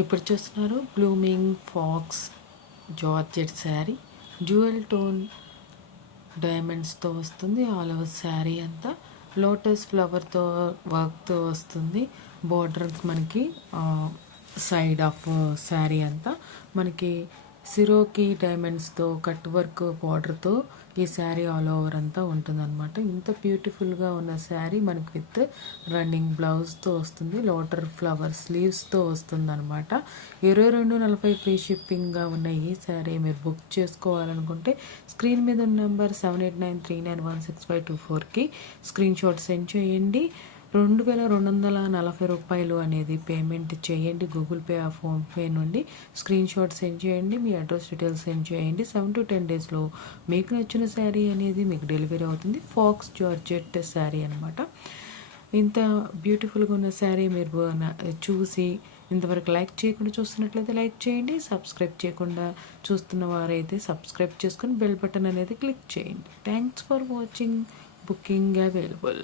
ఇప్పుడు చూస్తున్నారు blooming faux georgette sari, dual tone డైమండ్స్తో వస్తుంది. ఆల్ ఓవర్ శారీ అంతా లోటస్ ఫ్లవర్తో వర్క్తో వస్తుంది. బార్డర్ మనకి సైడ్ ఆఫ్ శారీ అంతా మనకి సిరోకి డైమండ్స్తో కట్ వర్క్ బార్డర్తో ఈ శారీ ఆల్ ఓవర్ అంతా ఉంటుందన్నమాట. ఇంత బ్యూటిఫుల్గా ఉన్న శారీ మనకి విత్ రన్నింగ్ బ్లౌజ్తో వస్తుంది. లోటర్ ఫ్లవర్ స్లీవ్స్తో వస్తుంది అనమాట. 2240 ఫ్రీ షిప్పింగ్గా ఉన్న ఈ శారీ మీరు బుక్ చేసుకోవాలనుకుంటే స్క్రీన్ మీద ఉన్న నెంబర్ 7893916524కి స్క్రీన్ షాట్ సెండ్ చేయండి. 2240 రూపాయలు అనేది పేమెంట్ చేయండి. గూగుల్ పే ఆ ఫోన్పే నుండి స్క్రీన్ షాట్ సెండ్ చేయండి. మీ అడ్రస్ డీటెయిల్స్ సెండ్ చేయండి. 7 to 10 డేస్లో మీకు నచ్చిన శారీ అనేది మీకు డెలివరీ అవుతుంది. ఫాక్స్ జార్జెట్ శారీ అనమాట. ఇంత బ్యూటిఫుల్గా ఉన్న శారీ మీరు చూసి ఇంతవరకు లైక్ చేయకుండా చూస్తున్నట్లయితే లైక్ చేయండి. సబ్స్క్రైబ్ చేయకుండా చూస్తున్న వారైతే సబ్స్క్రైబ్ చేసుకొని బెల్ బటన్ అనేది క్లిక్ చేయండి. Thanks for watching. Booking available.